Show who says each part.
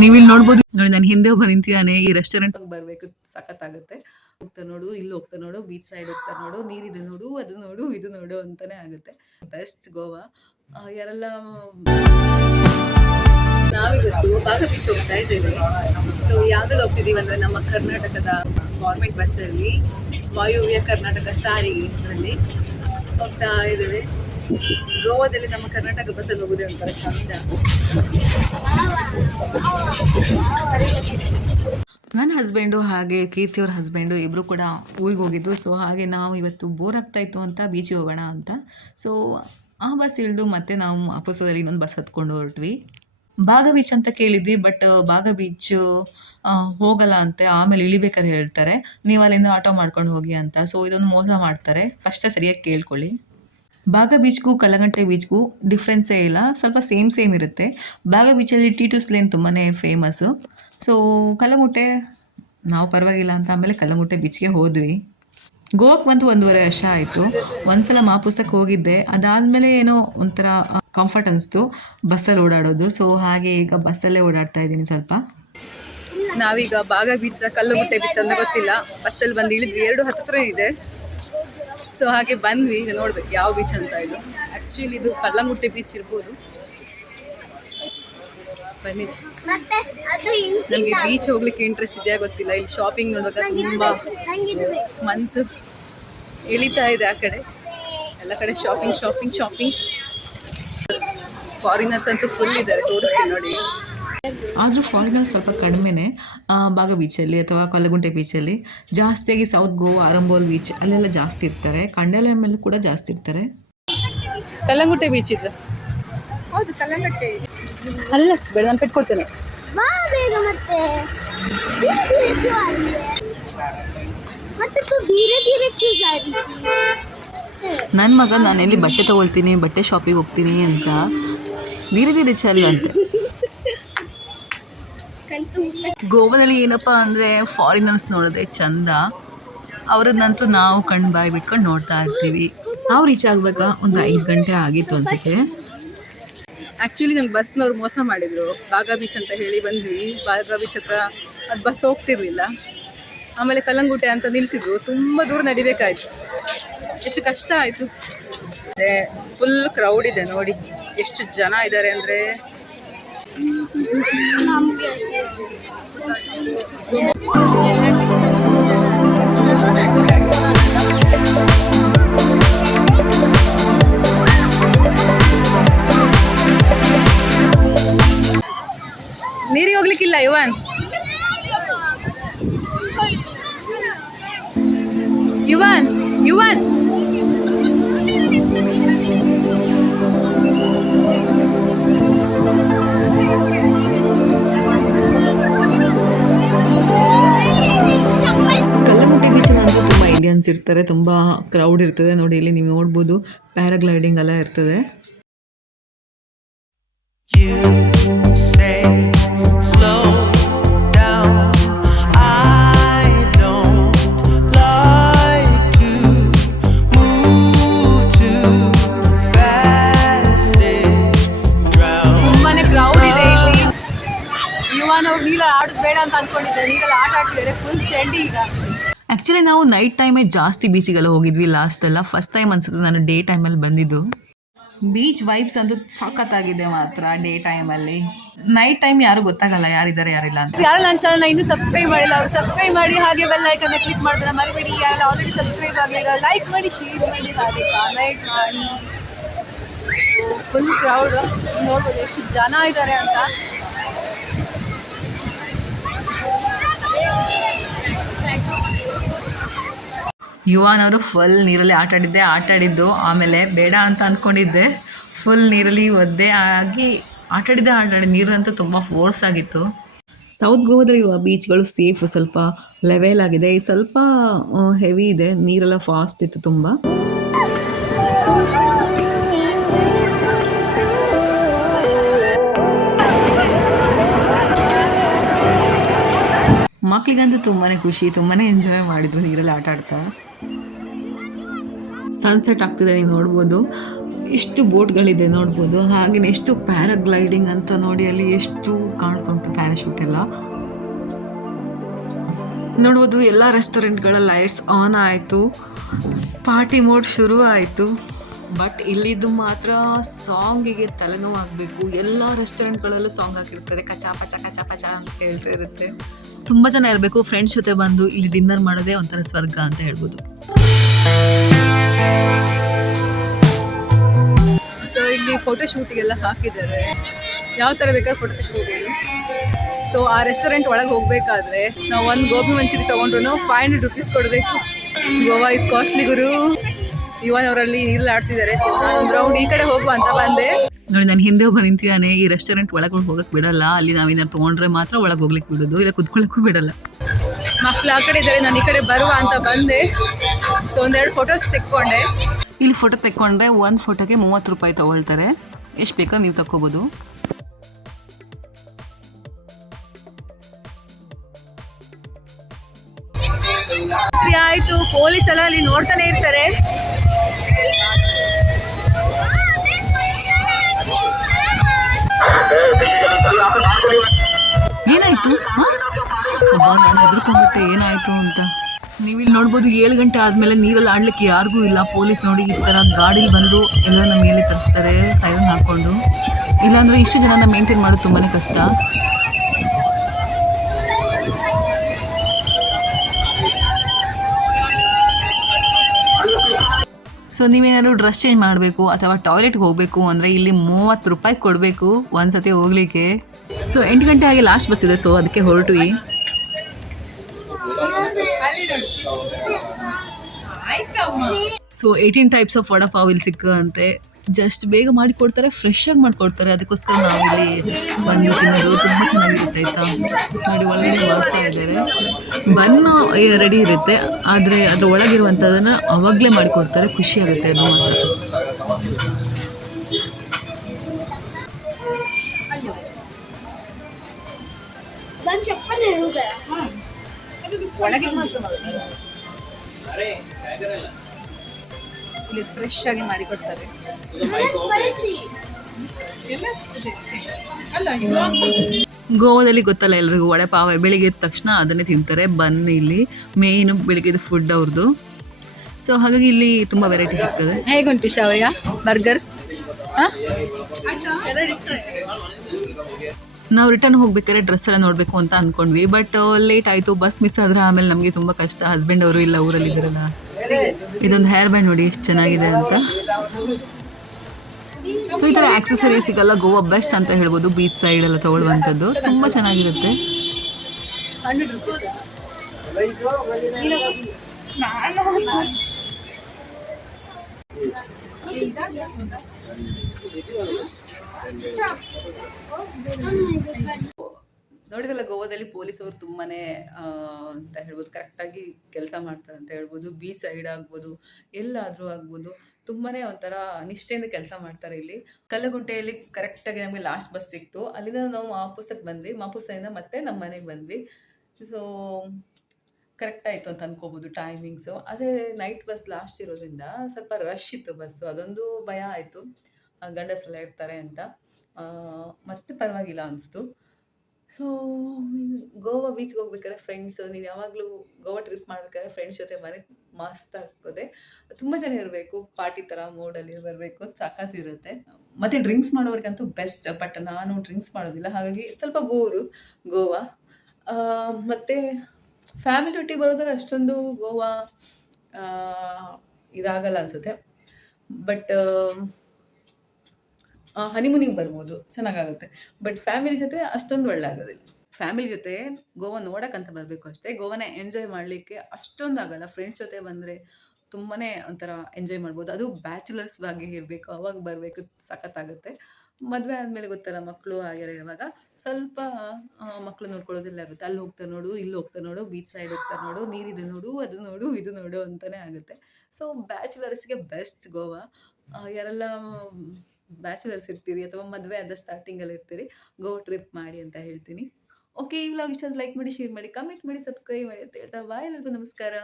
Speaker 1: ನೀವಿಲ್ಲಿ ನೋಡ್ಬೋದು. ನೋಡಿ, ನಾನು ಹಿಂದೆ ಒಬ್ಬ ನಿಂತಿದ್ದಾನೆ ಈ ರೆಸ್ಟೋರೆಂಟ್ ಬರ್ಬೇಕು. ಸಖತ್ತಾಗುತ್ತೆ. ಹೋಗ್ತಾ ನೋಡು, ಇಲ್ಲಿ ಹೋಗ್ತಾ ನೋಡು ಬೀಚ್ ಸೈಡ್ ಹೋಗ್ತಾ ನೋಡು ನೀರಿದೆ ನೋಡು, ಅದು ನೋಡು, ಇದು ನೋಡು ಅಂತಾನೆ ಆಗುತ್ತೆ. ಬೆಸ್ಟ್ ಗೋವಾ. ಯಾರೆಲ್ಲ ನಾವಿವತ್ತು ಬಾಗ ಬೀಚ್ ಹೋಗ್ತಾ ಇದ್ದೇವೆ. ಸೊ ಹೋಗ್ತಿದೀವಿ ಅಂದ್ರೆ ನಮ್ಮ ಕರ್ನಾಟಕದ ಗೌರ್ಮೆಂಟ್ ಬಸ್ಸಲ್ಲಿ ವಾಯುವ್ಯ ಕರ್ನಾಟಕ ಸಾರಿಗೆ ಇದರಲ್ಲಿ ಹೋಗ್ತಾ ಇದ್ದೇವೆ. ಗೋವಾದಲ್ಲಿ ನಮ್ಮ ಕರ್ನಾಟಕ ಬಸ್ಸಲ್ಲಿ ಹೋಗೋದೇ ಒಂಥರ ಚಂದ. ನನ್ನ ಹಸ್ಬೆಂಡು ಹಾಗೆ ಕೀರ್ತಿ ಅವ್ರ ಹಸ್ಬೆಂಡು ಇಬ್ಬರು ಕೂಡ ಊರಿಗೆ ಹೋಗಿದ್ದು ಸೊ ಹಾಗೆ ನಾವು ಇವತ್ತು ಬೋರ್ ಆಗ್ತಾ ಇತ್ತು ಅಂತ ಬೀಚಿಗೆ ಹೋಗೋಣ ಅಂತ. ಸೊ ಆ ಬಸ್ ಇಳಿದು ಮತ್ತೆ ನಾವು ಅಪೋಸದಲ್ಲಿ ಇನ್ನೊಂದು ಬಸ್ ಹತ್ಕೊಂಡು ಹೊರಟ್ವಿ. ಬಾಗ ಬೀಚ್ ಅಂತ ಕೇಳಿದ್ವಿ ಬಟ್ ಬಾಗ ಬೀಚ್ ಹೋಗಲ್ಲ ಅಂತೆ ಆಮೇಲೆ ಇಳಿಬೇಕಾದ್ರೆ ಹೇಳ್ತಾರೆ. ನೀವು ಅಲ್ಲಿಂದ ಆಟೋ ಮಾಡ್ಕೊಂಡು ಹೋಗಿ ಅಂತ. ಸೊ ಇದೊಂದು ಮೋಸ ಮಾಡ್ತಾರೆ. ಅಷ್ಟೇ ಸರಿಯಾಗಿ ಕೇಳ್ಕೊಳ್ಳಿ. ಬಾಗ ಬೀಚ್ಗೂ ಕಲಗಂಟೆ ಬೀಚ್ಗೂ ಡಿಫ್ರೆನ್ಸೇ ಇಲ್ಲ. ಸ್ವಲ್ಪ ಸೇಮ್ ಸೇಮ್ ಇರುತ್ತೆ. ಬಾಗ ಬೀಚಲ್ಲಿ ಟಿ ಟು ಸ್ಲೇನ್ ತುಂಬಾ ಫೇಮಸ್ಸು ಸೊ ಕಲ್ಲಂಗುಟ್ಟೆ ನಾವು ಪರವಾಗಿಲ್ಲ ಅಂತ ಆಮೇಲೆ ಕಲ್ಲಂಗುಟ್ಟೆ ಬೀಚ್ಗೆ ಹೋದ್ವಿ. ಗೋವಾಕ್ಕೆ ಬಂತು ಒಂದೂವರೆ ವರ್ಷ ಆಯಿತು. ಒಂದ್ಸಲ ಮಾಪುಸಕ್ಕೆ ಹೋಗಿದ್ದೆ. ಅದಾದಮೇಲೆ ಏನೋ ಒಂಥರ ಕಂಫರ್ಟ್ ಅನಿಸ್ತು. ಬಸ್ಸಲ್ಲಿ ಓಡಾಡೋದು. ಸೊ ಹಾಗೆ ಈಗ ಬಸ್ಸಲ್ಲೇ ಓಡಾಡ್ತಾ ಇದ್ದೀನಿ ಸ್ವಲ್ಪ. ನಾವೀಗ ಬಾಗ ಬೀಚ ಕಲ್ಲುಗುಟ್ಟೆ ಬೀಚ್ ಅಂತ ಗೊತ್ತಿಲ್ಲ. ಬಸ್ಸಲ್ಲಿ ಬಂದು ಇಳಿದ್ವಿ ಎರಡು ಹತ್ತಿರ ಇದೆ. ಸೊ ಹಾಗೆ ಬಂದ್ವಿ. ಈಗ ನೋಡ್ಬೇಕು ಯಾವ ಬೀಚ್ ಅಂತ ಇದು. ಆ್ಯಕ್ಚುಲಿ ಇದು ಕಲ್ಲಂಗುಟ್ಟೆ ಬೀಚ್ ಇರ್ಬೋದು. ಬನ್ನಿ. ನಮಗೆ ಬೀಚ್ ಹೋಗ್ಲಿಕ್ಕೆ ಇಂಟ್ರೆಸ್ಟ್ ಇದೆಯಾ ಗೊತ್ತಿಲ್ಲ. ಇಲ್ಲಿ ಶಾಪಿಂಗ್ ನೋಡುವಾಗ ತುಂಬ ಮನಸ್ಸು ಎಳಿತಾ ಇದೆ ಆ ಕಡೆ. ಎಲ್ಲ ಕಡೆ ಶಾಪಿಂಗ್ ಶಾಪಿಂಗ್ ಶಾಪಿಂಗ್ ಫಾರಿನರ್ಸ್ ಅಂತೂ ಫುಲ್ ಇದ್ದಾರೆ. ತೋರಿಸ್ತೀನಿ ನೋಡಿ. ಆದರೂ ಫಾರಿನಲ್ಲಿ ಸ್ವಲ್ಪ ಕಡಿಮೆನೆ ಭಾಗ ಬೀಚಲ್ಲಿ ಅಥವಾ ಕಲ್ಲಗುಂಟೆ ಬೀಚಲ್ಲಿ ಜಾಸ್ತಿಯಾಗಿ ಸೌತ್ ಗೋವಾ ಆರಂಬೋಲ್ ಬೀಚ್ ಅಲ್ಲೆಲ್ಲ ಜಾಸ್ತಿ ಇರ್ತಾರೆ. ಕಂಡಲ ಎಮ್ಮೆಲ್ಲ ಕೂಡ ಜಾಸ್ತಿ ಇರ್ತಾರೆ. ಕಲ್ಲಂಗುಂಟೆ ಬೀಚ್ ಇದೆ?
Speaker 2: ಹೌದು
Speaker 1: ಅಲ್ಲ ಬೇಡ ನಾನು ಪೆಟ್ಕೊಡ್ತೇನೆ. ನನ್ನ ಮಗ ನಾನು ಎಲ್ಲಿ ಬಟ್ಟೆ ತಗೊಳ್ತೀನಿ ಬಟ್ಟೆ ಶಾಪಿಗೆ ಹೋಗ್ತೀನಿ ಅಂತ ಧೀರೆ ಧೀರೆ ಚಲ್ಲು ಅಂತ. ಗೋವಾದಲ್ಲಿ ಏನಪ್ಪ ಅಂದರೆ ಫಾರಿನರ್ಸ್ ನೋಡೋದೇ ಚಂದ. ಅವ್ರನ್ನಂತೂ ನಾವು ಕಣ್ಣು ಬಾಯಿ ಬಿಟ್ಕೊಂಡು ನೋಡ್ತಾ ಇರ್ತೀವಿ. ನಾವು ರೀಚ್ ಆಗ್ಬೇಕಾ ಒಂದು ಐದು ಗಂಟೆ ಆಗಿತ್ತು ಅನ್ಸುತ್ತೆ. ಆ್ಯಕ್ಚುಲಿ ನಮ್ಗೆ ಬಸ್ನವ್ರು ಮೋಸ ಮಾಡಿದರು. ಬಾಗಾ ಬೀಚ್ ಅಂತ ಹೇಳಿ ಬಂದ್ವಿ. ಬಾಗಾ ಬೀಚ್ ಹತ್ರ ಅದು ಬಸ್ ಹೋಗ್ತಿರ್ಲಿಲ್ಲ. ಆಮೇಲೆ ಕಲ್ಲಂಗುಟೆ ಅಂತ ನಿಲ್ಲಿಸಿದ್ರು ತುಂಬ ದೂರ ನಡಿಬೇಕಾಯ್ತು. ಎಷ್ಟು ಕಷ್ಟ ಆಯಿತು. ಫುಲ್ ಕ್ರೌಡ್ ಇದೆ ನೋಡಿ. ಎಷ್ಟು ಜನ ಇದ್ದಾರೆ ಅಂದರೆ. ನೀರಿಗೆ ಹೋಗ್ಲಿಕ್ಕಿಲ್ಲ ಯುವನ್ ಯುವನ್ ಯುವನ್ ತುಂಬ ಇರ್ತಾರೆ ತುಂಬ ಕ್ರೌಡ್ ಇರ್ತದೆ. ನೋಡಿ ಇಲ್ಲಿ ನೀವು ನೋಡ್ಬೋದು ಪ್ಯಾರಾಗ್ಲೈಡಿಂಗ್ ಎಲ್ಲ ಇರ್ತದೆ. ನೀರಲ್ಲಿ ಆಡೋದು ಬೇಡ ಅಂತ ಅನ್ಕೊಂಡಿದ್ದೆ ನೀರಲ್ಲಿ ಆಟ ಆಡ್ತಿದ್ದಾರೆ. ಫುಲ್ ಚಂಡಿ ಈಗ ಆ್ಯಕ್ಚುಲಿ ನಾವು ನೈಟ್ ಟೈಮೇ ಜಾಸ್ತಿ ಬೀಚಿಗೆಲ್ಲ ಹೋಗಿದ್ವಿ ಲಾಸ್ಟೆಲ್ಲ ಫಸ್ಟ್ ಟೈಮ್ ಅನ್ಸುತ್ತೆ ನಾನು ಡೇ ಟೈಮಲ್ಲಿ ಬಂದಿದ್ದು. ಬೀಚ್ ವೈಬ್ಸ್ ಅಂತೂ ಸಖತ್ತಾಗಿದೆ ಮಾತ್ರ ಡೇ ಟೈಮಲ್ಲಿ ನೈಟ್ ಟೈಮ್ ಯಾರು ಗೊತ್ತಾಗಲ್ಲ ಯಾರಿದ್ದಾರೆ, ಯಾರಿಲ್ಲ ಅಂತ. ಯಾರು ನನ್ನ ಚಾನಲ್ನ ಇನ್ನೂ ಸಬ್ಸ್ಕ್ರೈಬ್ ಮಾಡಿಲ್ಲ, ಅವ್ರು ಸಬ್ಸ್ಕ್ರೈಬ್ ಮಾಡಿ, ಹಾಗೆ ಬೆಲ್ ಐಕನ್ನ ಕ್ಲಿಕ್ ಮಾಡಿದ್ರೆ ಮರಿಬೇಡಿ. ಯಾರು ಆಲ್ರೆಡಿ ಸಬ್ಸ್ಕ್ರೈಬ್ ಆಗಲಿಲ್ಲ ಲೈಕ್ ಮಾಡಿ ಶೇರ್ ಮಾಡಿ, ಹಾಗೆ ಕಾಮೆಂಟ್ ಮಾಡಿ. ಫುಲ್ ಕ್ರೌಡ್ ನೋಡ್ಬೋದು ಎಷ್ಟು ಜನ ಇದ್ದಾರೆ ಅಂತ. ಯುವಾನ್ ಅವರು ಫುಲ್ ನೀರಲ್ಲಿ ಆಟ ಆಡಿದ್ದೆ ಆಟ ಆಡಿದ್ದು ಆಮೇಲೆ ಬೇಡ ಅಂತ ಅಂದ್ಕೊಂಡಿದ್ದೆ ಫುಲ್ ನೀರಲ್ಲಿ ಒದ್ದೆ ಆಗಿ ಆಟ ಆಡಿದ್ದೆ ಆಟ ಆಡಿ ನೀರಂತೂ ತುಂಬ ಫೋರ್ಸ್ ಆಗಿತ್ತು. ಸೌತ್ ಗೋವಾದಲ್ಲಿರುವ ಬೀಚ್ಗಳು ಸೇಫ್ ಸ್ವಲ್ಪ ಲೆವೆಲ್ ಆಗಿದೆ. ಸ್ವಲ್ಪ ಹೆವಿ ಇದೆ. ನೀರೆಲ್ಲ ಫಾಸ್ಟ್ ಇತ್ತು ತುಂಬ. ಮಕ್ಕಳಿಗಂತೂ ತುಂಬಾ ಖುಷಿ ತುಂಬಾ ಎಂಜಾಯ್ ಮಾಡಿದ್ರು ನೀರಲ್ಲಿ ಆಟ ಆಡ್ತಾ ಸನ್ಸೆಟ್ ಆಗ್ತಿದೆ ನೀವು ನೋಡ್ಬೋದು. ಎಷ್ಟು ಬೋಟ್ಗಳಿದೆ ನೋಡ್ಬೋದು. ಹಾಗೆಯೇ ಎಷ್ಟು ಪ್ಯಾರಾಗ್ಲೈಡಿಂಗ್ ಅಂತ ನೋಡಿ ಅಲ್ಲಿ ಎಷ್ಟು ಕಾಣಿಸ್ತಾ ಉಂಟು ಪ್ಯಾರಾಶೂಟ್ ಎಲ್ಲ. ನೋಡ್ಬೋದು ಎಲ್ಲ ರೆಸ್ಟೋರೆಂಟ್ಗಳ ಲೈಟ್ಸ್ ಆನ್ ಆಯಿತು. ಪಾರ್ಟಿ ಮೋಡ್ ಶುರು ಆಯಿತು. ಬಟ್ ಇಲ್ಲಿದ್ದು ಮಾತ್ರ ಸಾಂಗಿಗೆ ತಲೆನೋವು ಆಗಬೇಕು ಎಲ್ಲ ರೆಸ್ಟೋರೆಂಟ್ಗಳಲ್ಲೂ ಸಾಂಗ್ ಹಾಕಿರ್ತಾರೆ. ಕಚಾ ಪಚ ಕಚಾ ಪಚ ಅಂತ ಹೇಳ್ತಾ ಇರುತ್ತೆ. ತುಂಬ ಜನ ಇರಬೇಕು. ಫ್ರೆಂಡ್ಸ್ ಜೊತೆ ಬಂದು ಇಲ್ಲಿ ಡಿನ್ನರ್ ಮಾಡೋದೇ ಒಂಥರ ಸ್ವರ್ಗ ಅಂತ ಹೇಳ್ಬೋದು. ಸೊ ಇಲ್ಲಿ ಫೋಟೋ ಶೂಟಿಗೆಲ್ಲ ಹಾಕಿದ್ದಾರೆ. ಯಾವ ಥರ ಬೇಕಾದ್ರೆ ಫೋಟೋ ತೆಗೆದುಬೋದು ಸೊ ಆ ರೆಸ್ಟೋರೆಂಟ್ ಒಳಗೆ ಹೋಗಬೇಕಾದ್ರೆ ನಾವು ಒಂದು ಗೋಬಿ ಮಂಚೂರಿ ತೊಗೊಂಡ್ರು ಫೈವ್ ಹಂಡ್ರೆಡ್ ರುಪೀಸ್ ಕೊಡಬೇಕು. ಗೋವಾ ಇಸ್ ಕಾಸ್ಟ್ಲಿ ಗುರು. ಅವರಲ್ಲಿ ನೀರಲ್ಲಿ ಆಡ್ತಿದ್ದಾರೆ. ಸೊ ಬ್ರೌನ್ ಈ ಕಡೆ ಹೋಗುವ ಅಂತ ಬಂದೆ. ನೋಡಿ, ನಾನು ಹಿಂದೆ ಒಬ್ಬ ನಿಂತಿದ್ದಾನೆ. ಈ ರೆಸ್ಟೋರೆಂಟ್ ಒಳಗೆ ಹೋಗಕ್ಕೆ ಬಿಡಲ್ಲ. ಅಲ್ಲಿ ನಾವೇನಾದ್ರು ತೊಗೊಂಡ್ರೆ ಮಾತ್ರ ಒಳಗೆ ಹೋಗ್ಲಿಕ್ಕೆ ಬಿಡೋದು. ಇಲ್ಲ ಕುತ್ಕೊಳ್ಳೋಕ್ಕೂ ಬಿಡಲ್ಲ. ಮಕ್ಳು ಆ ಕಡೆ ಇದ್ದಾರೆ ನಾನು ಈ ಕಡೆ ಬರುವ ಅಂತ ಬಂದೆ. ಸೊ ಒಂದೆರಡು ಫೋಟೋಸ್ ತೆಕ್ಕೊಂಡೆ. ಇಲ್ಲಿ ಫೋಟೋ ತೆಕ್ಕೊಂಡ್ರೆ ಒಂದು ಫೋಟೋಗೆ ಮೂವತ್ತು ರೂಪಾಯಿ ತಗೊಳ್ತಾರೆ. ಎಷ್ಟು ಬೇಕಾದ್ರೆ ನೀವು ತಕ್ಕೋಬೋದು. ಆಯಿತು ಆಯ್ತು ಪೊಲೀಸ್ ಎಲ್ಲ ಅಲ್ಲಿ ನೋಡ್ತಾನೆ ಇರ್ತಾರೆ. ಹೆದರ್ಕೊಂಡ್ಬಿಟ್ಟೆ ಏನಾಯ್ತು ಅಂತ? ನೀವಿಲ್ಲಿ ನೋಡ್ಬೋದು ಏಳು ಗಂಟೆ ಆದಮೇಲೆ ನೀರಲ್ಲಿ ಆಡ್ಲಿಕ್ಕೆ ಯಾರಿಗೂ ಇಲ್ಲ. ಪೊಲೀಸ್ ನೋಡಿ ಈ ಥರ ಗಾಡೀಲಿ ಬಂದು ಎಲ್ಲರನ್ನ ಮೇಲೆ ತರಿಸ್ತಾರೆ ಸೈರನ್ ಹಾಕೊಂಡು ಇಲ್ಲಾಂದ್ರೆ ಇಷ್ಟು ಜನ ಮೇಂಟೈನ್ ಮಾಡೋದು ತುಂಬಾ ಕಷ್ಟ. ಸೊ ನೀವೇನಾದ್ರು ಡ್ರೆಸ್ ಚೇಂಜ್ ಮಾಡಬೇಕು ಅಥವಾ ಟಾಯ್ಲೆಟ್ಗೆ ಹೋಗಬೇಕು ಅಂದರೆ ಇಲ್ಲಿ ಮೂವತ್ತು ರೂಪಾಯಿ ಕೊಡಬೇಕು ಒಂದು ಸತಿ ಹೋಗ್ಲಿಕ್ಕೆ. ಸೊ ಎಂಟು ಗಂಟೆ ಆಗಿ ಲಾಸ್ಟ್ ಬಸ್ ಇದೆ. ಸೊ ಅದಕ್ಕೆ ಹೊರಟ್ವಿ. So eighteen types of vada pav ಇಲ್ಲಿ ಸಿಕ್ಕಂತೆ ಜಸ್ಟ್ ಬೇಗ ಮಾಡಿ ಕೊಡ್ತಾರೆ ಫ್ರೆಶ್ ಆಗಿ ಮಾಡಿಕೊಡ್ತಾರೆ ಅದಕ್ಕೋಸ್ಕರ ನಾವು ಇಲ್ಲಿ ಬಂದು ತಿನ್ನೋದು ತುಂಬ ಚೆನ್ನಾಗಿರುತ್ತೆ ಆಯಿತಾ ನೋಡಿ ಒಳಗಡೆ ಮಾಡ್ತಾ ಇದ್ದಾರೆ. ಬನ್ನು ರೆಡಿ ಇರುತ್ತೆ. ಆದರೆ ಅದ್ರ ಒಳಗಿರುವಂಥದ್ದನ್ನು ಅವಾಗಲೇ ಮಾಡಿಕೊಡ್ತಾರೆ ಖುಷಿ ಆಗುತ್ತೆ ಅದು ಮಾತ್ರ.
Speaker 2: ಒಳಗೆ ಚಪ್ಪಲ್ ಇರುವುದಾ
Speaker 1: ಇಲ್ಲಿ ಫ್ರೆಶ್ ಆಗಿ ಮಾಡಿ
Speaker 2: ಕೊಡ್ತಾರೆ
Speaker 1: ಗೋವಾದಲ್ಲಿ ಗೊತ್ತಲ್ಲ ಎಲ್ರಿಗೂ ವಡೆ ಪಾವ ಬೆಳಿಗ್ಗೆ ಎದ್ದ ತಕ್ಷಣ ಅದನ್ನೇ ತಿಂತಾರೆ. ಬನ್ ಇಲ್ಲಿ ಮೇಯ್ನು ಬೆಳಿಗ್ಗೆ ಫುಡ್ ಅವ್ರದ್ದು ಸೊ ಹಾಗಾಗಿ ಇಲ್ಲಿ ತುಂಬ ವೆರೈಟಿ ಸಿಗ್ತದೆ. ಹೇಗುಂಟು ಶಾವಯ್ಯ ಬರ್ಗರ್? ನಾವು ರಿಟರ್ನ್ ಹೋಗ್ಬೇಕಾದ್ರೆ ಡ್ರೆಸ್ ಎಲ್ಲ ನೋಡಬೇಕು ಅಂತ ಅಂದ್ಕೊಂಡ್ವಿ ಬಟ್ ಲೇಟ್ ಆಯಿತು ಬಸ್ ಮಿಸ್ ಆದ್ರೆ ಆಮೇಲೆ ನಮಗೆ ತುಂಬ ಕಷ್ಟ. ಹಸ್ಬೆಂಡ್ ಅವರು ಇಲ್ಲ ಊರಲ್ಲಿ ಇದ್ದಾರಲ್ಲ ಇದೊಂದು ಹೇರ್ ಬ್ಯಾಂಡ್ ನೋಡಿ, ಎಷ್ಟು ಚೆನ್ನಾಗಿದೆ ಅಂತ. ಸೊ ಈ ಥರ ಆಕ್ಸೆಸರಿ ಸಿಗಲ್ಲ ಗೋವಾ ಬೆಸ್ಟ್ ಅಂತ ಹೇಳ್ಬೋದು ಬೀಚ್ ಸೈಡ್ ಎಲ್ಲ ತಗೊಳ್ಳುವಂಥದ್ದು. ತುಂಬ ಚೆನ್ನಾಗಿರುತ್ತೆ. ನೋಡಿದಲ್ಲ ಗೋವಾದಲ್ಲಿ ಪೊಲೀಸವರು ತುಂಬಾ ಅಂತ ಹೇಳ್ಬೋದು, ಕರೆಕ್ಟಾಗಿ ಕೆಲಸ ಮಾಡ್ತಾರೆ ಅಂತ ಹೇಳ್ಬೋದು, ಬೀಚ್ ಸೈಡ್ ಆಗ್ಬೋದು, ಎಲ್ಲಾದರೂ ಆಗ್ಬೋದು ತುಂಬಾ ಒಂಥರ ನಿಷ್ಠೆಯಿಂದ ಕೆಲಸ ಮಾಡ್ತಾರೆ ಇಲ್ಲಿ. ಕಲ್ಲಗುಂಟೆಯಲ್ಲಿ ಕರೆಕ್ಟಾಗಿ ನಮಗೆ ಲಾಸ್ಟ್ ಬಸ್ ಸಿಕ್ತು. ಅಲ್ಲಿಂದ ನಾವು ಮಾಪುಸಕ್ಕೆ ಬಂದ್ವಿ. ಮಾಪುಸದಿಂದ ಮತ್ತೆ ನಮ್ಮ ಮನೆಗೆ ಬಂದ್ವಿ. ಸೊ ಕರೆಕ್ಟ್ ಆಯಿತು ಅಂತ ಅನ್ಕೋಬೋದು ಟೈಮಿಂಗ್ಸು ಅದೇ ನೈಟ್ ಬಸ್ ಲಾಸ್ಟ್ ಇರೋದ್ರಿಂದ ಸ್ವಲ್ಪ ರಶ್ ಇತ್ತು ಬಸ್ಸು ಅದೊಂದು ಭಯ ಆಯಿತು. ಗಂಡಸರೆಲ್ಲ ಇರ್ತಾರೆ ಅಂತ. ಮತ್ತೆ ಪರವಾಗಿಲ್ಲ ಅನಿಸ್ತು. ಸೊ ಗೋವಾ ಬೀಚ್ಗೆ ಹೋಗ್ಬೇಕಾದ್ರೆ ಫ್ರೆಂಡ್ಸ್ ನೀವು ಯಾವಾಗಲೂ ಗೋವಾ ಟ್ರಿಪ್ ಮಾಡ್ಬೇಕಾದ್ರೆ ಫ್ರೆಂಡ್ಸ್ ಜೊತೆ ಮನೆ ಮಸ್ತ್ ಆಗ್ತದೆ ತುಂಬ ಜನ ಇರಬೇಕು ಪಾರ್ಟಿ ಥರ ಮೂಡಲ್ಲಿ ಬರಬೇಕು ಸಖತ್ತಿರುತ್ತೆ ಮತ್ತು ಡ್ರಿಂಕ್ಸ್ ಮಾಡೋರಿಗಂತೂ ಬೆಸ್ಟ್ ಬಟ್ ನಾನು ಡ್ರಿಂಕ್ಸ್ ಮಾಡೋದಿಲ್ಲ, ಹಾಗಾಗಿ ಸ್ವಲ್ಪ ಬೋರು ಗೋವಾ. ಮತ್ತು ಫ್ಯಾಮಿಲಿ ಒಟ್ಟಿಗೆ ಬರೋದ್ರೆ ಅಷ್ಟೊಂದು ಗೋವಾ ಇದಾಗಲ್ಲ ಅನಿಸುತ್ತೆ. ಬಟ್ ಹನಿಮೂನಿಗೆ ಬರ್ಬೋದು. ಚೆನ್ನಾಗಾಗುತ್ತೆ. ಬಟ್ ಫ್ಯಾಮಿಲಿ ಜೊತೆ ಅಷ್ಟೊಂದು ಒಳ್ಳೆ ಆಗೋದಿಲ್ಲ ಫ್ಯಾಮಿಲಿ ಜೊತೆ ಗೋವಾ ನೋಡೋಕ್ಕಂತ ಬರಬೇಕು ಅಷ್ಟೇ. ಗೋವಾನ ಎಂಜಾಯ್ ಮಾಡಲಿಕ್ಕೆ ಅಷ್ಟೊಂದು ಆಗಲ್ಲ. ಫ್ರೆಂಡ್ಸ್ ಜೊತೆ ಬಂದರೆ ತುಂಬಾ ಒಂಥರ ಎಂಜಾಯ್ ಮಾಡ್ಬೋದು. ಅದು ಬ್ಯಾಚುಲರ್ಸ್ ಆಗಿ ಇರಬೇಕು. ಅವಾಗ ಬರಬೇಕು. ಸಖತ್ತಾಗುತ್ತೆ. ಮದುವೆ ಆದಮೇಲೆ ಗೊತ್ತಲ್ಲ ಮಕ್ಕಳು ಹಾಗೆಲ್ಲ ಇರುವಾಗ ಸ್ವಲ್ಪ ಮಕ್ಕಳು ನೋಡ್ಕೊಳ್ಳೋದಿಲ್ಲ ಆಗುತ್ತೆ. ಅಲ್ಲಿ ಹೋಗ್ತಾರೆ ನೋಡು, ಇಲ್ಲಿ ಹೋಗ್ತಾರೆ ನೋಡು ಬೀಚ್ ಸೈಡ್ ಹೋಗ್ತಾರೆ ನೋಡು, ನೀರಿದೆ ನೋಡು, ಅದು ನೋಡು, ಇದು ನೋಡು ಅಂತಲೇ ಆಗುತ್ತೆ. ಸೊ ಬ್ಯಾಚುಲರ್ಸ್ಗೆ ಬೆಸ್ಟ್ ಗೋವಾ. ಯಾರೆಲ್ಲ ಬ್ಯಾಚುಲರ್ಸ್ ಇರ್ತೀರಿ ಅಥವಾ ಮದುವೆ ಆದ ಸ್ಟಾರ್ಟಿಂಗಲ್ಲಿ ಇರ್ತೀರಿ ಗೋ ಟ್ರಿಪ್ ಮಾಡಿ ಅಂತ ಹೇಳ್ತೀನಿ. ಓಕೆ ಈ ವ್ಲಾಗ್ ಲೈಕ್ ಮಾಡಿ ಶೇರ್ ಮಾಡಿ ಕಮೆಂಟ್ ಮಾಡಿ ಸಬ್ಸ್ಕ್ರೈಬ್ ಮಾಡಿ ಅಂತ ಹೇಳ್ತಾ ಬಾಯ್ ಎಲ್ಲರಿಗೂ ನಮಸ್ಕಾರ.